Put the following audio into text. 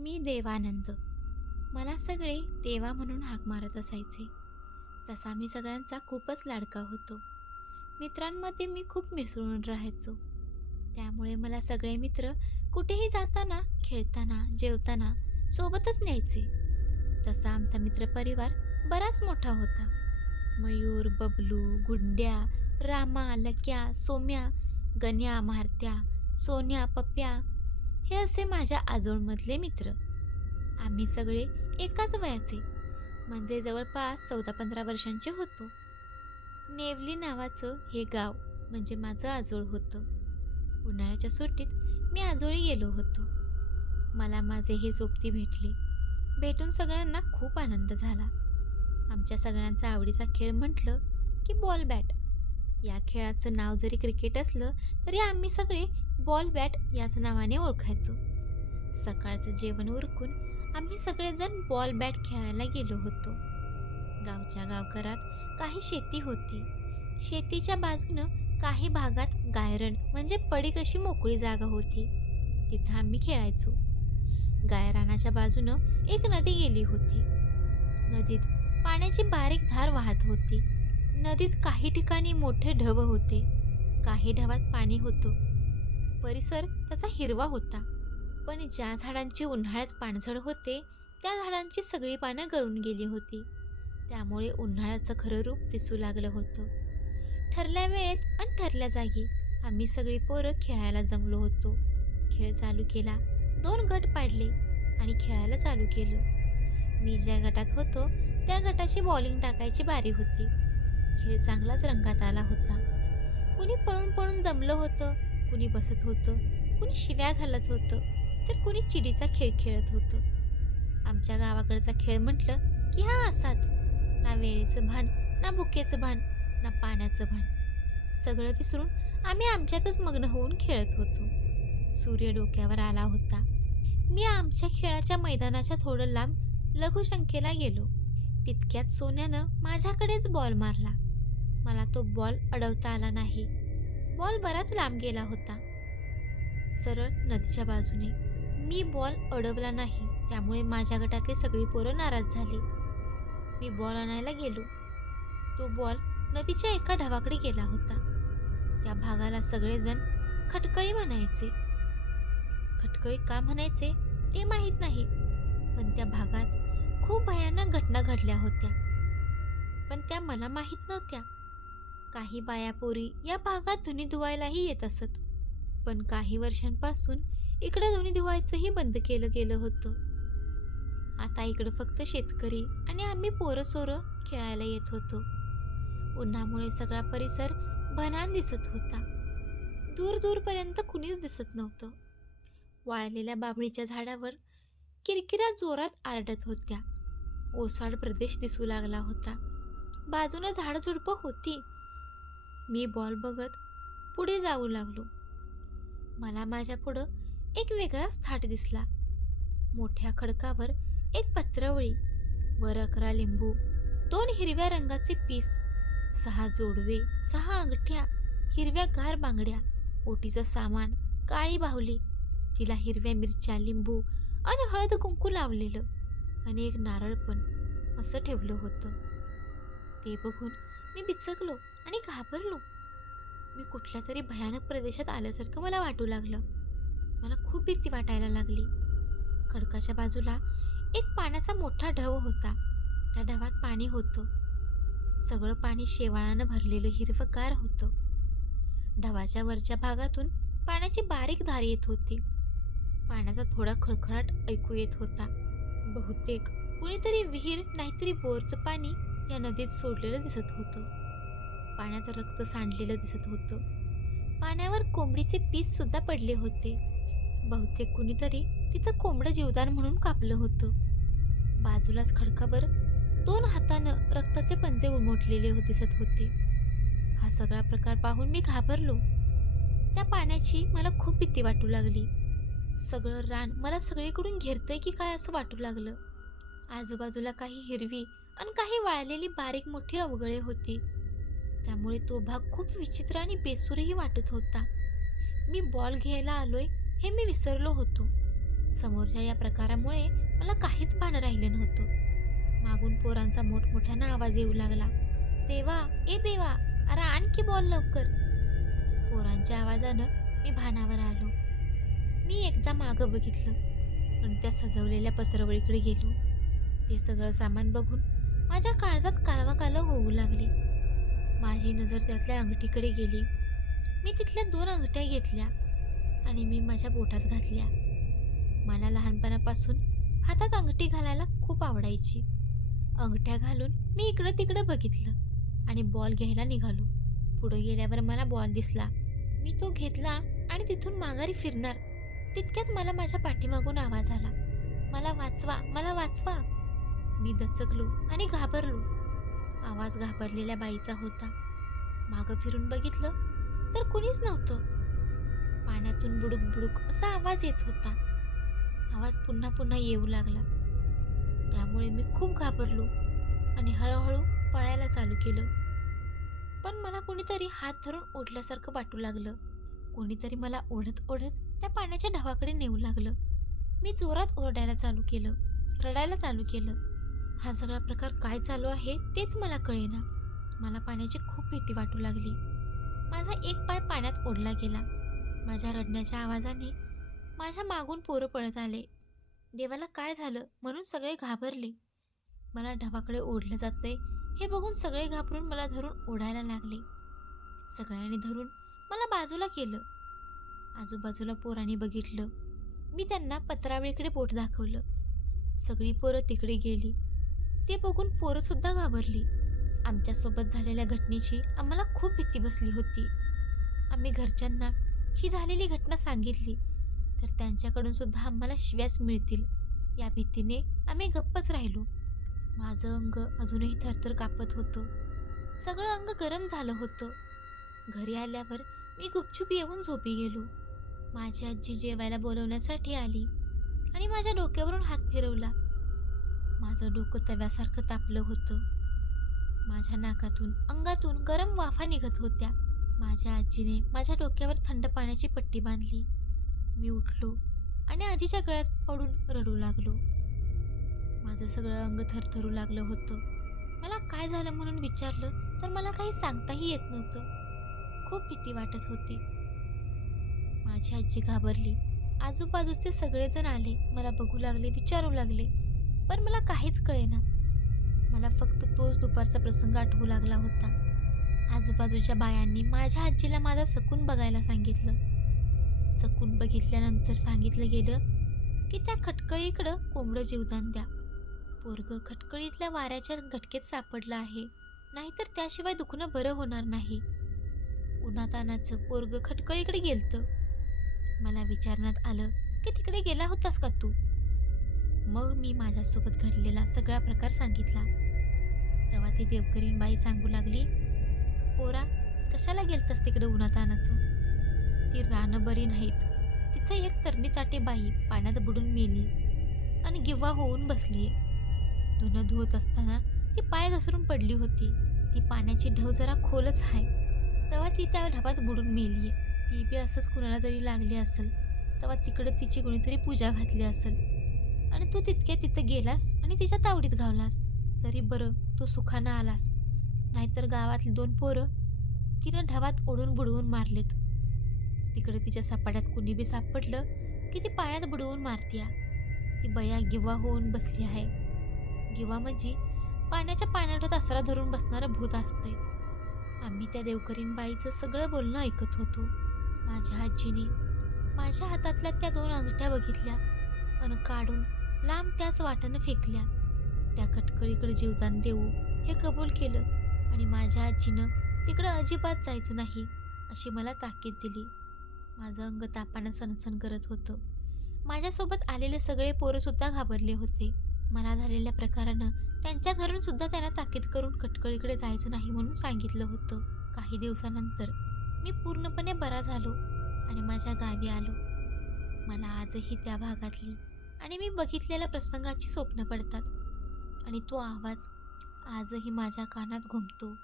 मी देवानंद. मला सगळे देवा म्हणून हाक मारत असायचे. तसा मी सगळ्यांचा खूपच लाडका होतो. मित्रांमध्ये मी खूप मिसळून राहायचो. त्यामुळे मला सगळे मित्र कुठेही जाताना खेळताना जेवताना सोबतच न्यायचे. तसा आमचा मित्रपरिवार बराच मोठा होता. मयूर बबलू गुंड्या रामा लक्या सोम्या गण्या मारत्या सोन्या पप्प्या हे असे माझ्या आजोळमधले मित्र. आम्ही सगळे एकाच वयाचे. म्हणजे जवळपास चौदा पंधरा वर्षांचे होतो. नेवली नावाचं हे गाव म्हणजे माझं आजोळ होतं. उन्हाळ्याच्या सुट्टीत मी आजोळी गेलो होतो. मला माझे हे सोबती भेटले. भेटून सगळ्यांना खूप आनंद झाला. आमच्या सगळ्यांचा आवडीचा खेळ म्हटलं की बॉल बॅट. या खेळाचं नाव जरी क्रिकेट असलं तरी आम्ही सगळे बॉल बॅट याच नावाने ओळखायचो. सकाळचं जेवण उरकून आम्ही सगळेजण बॉल बॅट खेळायला गेलो होतो. गावच्या गावकरात काही शेती होती. शेतीच्या बाजूनं काही भागात गायरण म्हणजे पडीक अशी मोकळी जागा होती. तिथं आम्ही खेळायचो. गायरानाच्या बाजूनं एक नदी गेली होती. नदीत पाण्याची बारीक धार वाहत होती. नदीत काही ठिकाणी मोठे ढब होते. काही ढवात पाणी होतं. परिसर त्याचा हिरवा होता. पण ज्या झाडांची उन्हाळ्यात पानझड होते त्या झाडांची सगळी पानं गळून गेली होती. त्यामुळे उन्हाळ्याचं खरं रूप दिसू लागलं होतं. ठरल्या वेळेत आणि ठरल्या जागी आम्ही सगळी पोरं खेळायला जमलो होतो. खेळ चालू केला दोन गट पाडले आणि खेळायला चालू केलं. मी ज्या गटात होतो त्या गटाची बॉलिंग टाकायची बारी होती. खेळ चांगलाच रंगात आला होता. कुणी पळून पळून जमलं होतं कुणी बसत होतं कुणी शिव्या घालत होतं तर कुणी चिडीचा खेळ खेळत होतं. आमच्या गावाकडचा खेळ म्हटलं की हा असाच. ना वेळेचं भान ना भुकेचं भान ना पाण्याचं भान. सगळं विसरून आम्ही आमच्यातच मग्न होऊन खेळत होतो. सूर्य डोक्यावर आला होता. मी आमच्या खेळाच्या मैदानाच्या थोडं लांब लघुशंकेला गेलो. तितक्यात सोन्यानं माझ्याकडेच बॉल मारला. मला तो बॉल अडवता आला नाही. बॉल बराच लांब गेला होता. सरळ नदीच्या बाजूने. मी बॉल अडवला नाही त्यामुळे माझ्या गटातली सगळी पोरं नाराज झाली. मी बॉल आणायला गेलो. तो बॉल नदीच्या एका ढवाकडे गेला होता. त्या भागाला सगळेजण खटकळी म्हणायचे. खटकळी का म्हणायचे ते माहीत नाही पण त्या भागात खूप भयानक घटना घडल्या होत्या. पण त्या मला माहीत नव्हत्या. काही बायापोरी या भागात धुनी धुवायलाही येत असत. पण काही वर्षांपासून इकडं धुनी धुवायचंही बंद केलं गेलं होतं. आता इकडं फक्त शेतकरी आणि आम्ही पोरं सोरं खेळायला येत होतो. उन्हामुळे सगळा परिसर भनान दिसत होता. दूर दूरपर्यंत कुणीच दिसत नव्हतं. वाळलेल्या बाभळीच्या झाडावर किरकिरा जोरात आरडत होत्या. ओसाड प्रदेश दिसू लागला होता. बाजूनं झाडझुडपं होती. मी बॉल बघत पुढे जाऊ लागलो. मला माझ्या पुढं एक वेगळाच थाट दिसला. मोठ्या खडकावर एक पत्रवळी वर अकरा लिंबू दोन हिरव्या रंगाचे पीस सहा जोडवे सहा अंगठ्या हिरव्या गार बांगड्या ओटीचं सामान काळी बाहुली तिला हिरव्या मिरच्या लिंबू आणि हळद कुंकू लावलेलं. आणि एक नारळ पण असं ठेवलं होतं. ते बघून मी बिचकलो आणि घाबरलो. मी कुठल्या तरी भयानक प्रदेशात आल्यासारखं मला वाटू लागलं. मला खूप भीती वाटायला लागली. खडकाच्या बाजूला एक पाण्याचा मोठा ढव होता. त्या ढवात पाणी होतं. सगळं पाणी शेवाळानं भरलेलं हिरवगार होतं. ढवाच्या वरच्या भागातून पाण्याची बारीक धार येत होती. पाण्याचा थोडा खळखळाट ऐकू येत होता. बहुतेक कुणीतरी विहीर नाहीतरी बोरचं पाणी या नदीत सोडलेलं दिसत होतं. पाण्यात रक्त सांडलेलं दिसत होतं. पाण्यावर कोंबडीचे पीस सुद्धा पडले होते. बहुतेक कुणीतरी तिथं कोंबडं जीवदान म्हणून कापलं होतं. बाजूलाच खडकावर दोन हातानं रक्ताचे पंजे उमटलेले हो दिसत होते. हा सगळा प्रकार पाहून मी घाबरलो. त्या पाण्याची मला खूप भीती वाटू लागली. सगळं रान मला सगळीकडून घेरतंय की काय असं वाटू लागलं. आजूबाजूला काही हिरवी आणि काही वाळलेली बारीक मोठी अवगळे होती. त्यामुळे तो भाग खूप विचित्र आणि बेसूरही वाटत होता. मी बॉल घ्यायला आलोय हे मी विसरलो होतो. समोरच्या या प्रकारामुळे मला काहीच भान राहिलं नव्हतं. मागून पोरांचा मोठमोठ्यानं आवाज येऊ लागला. देवा ए देवा अरे आणखी बॉल लवकर. पोरांच्या आवाजानं मी भानावर आलो. मी एकदा मागं बघितलं. पण त्या सजवलेल्या पसरवळीकडे गेलो. ते सगळं सामान बघून माझ्या काळजात कालवा कालव होऊ लागली. माझी नजर त्यातल्या अंगठीकडे गेली. मी तिथल्या दोन अंगठ्या घेतल्या आणि मी माझ्या बोटात घातल्या. मला लहानपणापासून हातात अंगठी घालायला खूप आवडायची. अंगठ्या घालून मी इकडं तिकडं बघितलं आणि बॉल घ्यायला निघालो. पुढे गेल्यावर मला बॉल दिसला. मी तो घेतला आणि तिथून माघारी फिरणार. तितक्यात मला माझ्या पाठीमागून आवाज आला. मला वाचवा मला वाचवा. मी दचकलो आणि घाबरलो. आवाज घाबरलेल्या बाईचा होता. मागं फिरून बघितलं तर कुणीच नव्हतं. पाण्यातून बुडुक बुडुक असा आवाज येत होता. आवाज पुन्हा पुन्हा येऊ लागला. त्यामुळे मी खूप घाबरलो आणि हळूहळू पळायला चालू केलं. पण मला कोणीतरी हात धरून ओढल्यासारखं वाटू लागलं. कोणीतरी मला ओढत ओढत त्या पाण्याच्या ढवाकडे नेऊ लागलं. मी जोरात ओरडायला चालू केलं. रडायला चालू केलं. हा सगळा प्रकार काय चालू आहे तेच मला कळेना. मला पाण्याची खूप भीती वाटू लागली. माझा एक पाय पाण्यात ओढला गेला. माझ्या रडण्याच्या आवाजाने माझ्या मागून पोरं पळत आले. देवाला काय झालं म्हणून सगळे घाबरले. मला ढबाकडे ओढलं जातंय हे बघून सगळे घाबरून मला धरून ओढायला लागले. सगळ्यांनी धरून मला बाजूला केलं. आजूबाजूला पोरांनी बघितलं. मी त्यांना पत्रावळीकडे बोट दाखवलं. सगळी पोरं तिकडे गेली. ते बघून पोरंसुद्धा घाबरली. आमच्यासोबत झालेल्या घटनेची आम्हाला खूप भीती बसली होती. आम्ही घरच्यांना ही झालेली घटना सांगितली तर त्यांच्याकडून सुद्धा आम्हाला शिव्यास मिळतील. या भीतीने आम्ही गप्पच राहिलो. माझं अंग अजूनही थरथर कापत होतं. सगळं अंग गरम झालं होतं. घरी आल्यावर मी गुपचूप येऊन झोपी गेलो. माझी आजी जेवायला बोलवण्यासाठी आली आणि माझ्या डोक्यावरून हात फिरवला. माझं डोकं तव्यासारखं तापलं होतं. माझ्या नाकातून अंगातून गरम वाफा निघत होत्या. माझ्या आजीने माझ्या डोक्यावर थंड पाण्याची पट्टी बांधली. मी उठलो आणि आजीच्या गळ्यात पडून रडू लागलो. माझं सगळं अंग थरथरू लागलं होतं. मला काय झालं म्हणून विचारलं तर मला काही सांगताही येत नव्हतं. खूप भीती वाटत होती. माझी आजी घाबरली. आजूबाजूचे सगळेजण आले. मला बघू लागले विचारू लागले. पण मला काहीच कळेना. मला फक्त तोच दुपारचा प्रसंग आठवू लागला होता. आजूबाजूच्या बायांनी माझ्या आजीला माझा सकून बघायला सांगितलं. सकून बघितल्यानंतर सांगितलं गेलं की त्या खटकळीकडं कोंबडं जीवदान द्या. पोरग खटकळीतल्या वाऱ्याच्या घटकेत सापडलं आहे. नाहीतर त्याशिवाय दुखणं बरं होणार नाही. उन्हातानाचं पोरग खटकळीकडे गेलतं. मला विचारण्यात आलं की तिकडे गेला होतास का तू? मग मी माझ्यासोबत घडलेला सगळा प्रकार सांगितला. तेव्हा ती देवकरीण बाई सांगू लागली पोरा कशाला गेलतस तिकडे उन्हातानाचं ती रानं बरी नाहीत. तिथं एक तरणीताटे बाई पाण्यात बुडून मेली आणि गिव्वा होऊन बसली. धुणं धुवत असताना ती पाय घसरून पडली होती. ती पाण्याची ढव जरा खोलच आहे तेव्हा ती त्या ढवात बुडून मेली. ती बी असंच कुणाला तरी लागली असेल. तेव्हा तिकडं तिची कोणीतरी पूजा घातली असेल. आणि तू तितक्या तिथं गेलास आणि तिच्या तावडीत घावलास. तरी बरं तू सुखानं आलास. नाहीतर गावातली दोन पोरं तिनं ढवात ओढून बुडवून मारलेत. तिकडे तिच्या सपाट्यात कुणी बी सापडलं की ती पाण्यात बुडवून मारतीया. ती बया गिवा होऊन बसली आहे. गिवा म्हणजे पाण्याच्या पाण्यात आसरा धरून बसणारं भूत असते आम्ही त्या देवकरीन बाईचं सगळं बोलणं ऐकत होतो. माझ्या आजीने माझ्या हातातल्या त्या दोन अंगठ्या बघितल्या आणि काढून लांब त्याच वाटानं फेकल्या. त्या खटकळीकडे जीवदान देऊ हे कबूल केलं आणि माझ्या आजीनं तिकडं अजिबात जायचं नाही अशी मला ताकीद दिली. माझं अंग तापानं सणसण करत होतं. माझ्यासोबत आलेले सगळे पोरंसुद्धा घाबरले होते. मला झालेल्या प्रकारानं त्यांच्या घरून सुद्धा त्यांना ताकीद करून कटकळीकडे जायचं नाही म्हणून सांगितलं होतं. काही दिवसानंतर मी पूर्णपणे बरा झालो आणि माझ्या गावी आलो. मला आजही त्या भागातली आणि मी बघितलेल्या प्रसंगाची स्वप्न पडतात. आणि तो आवाज आजही माझ्या कानात घुमतो.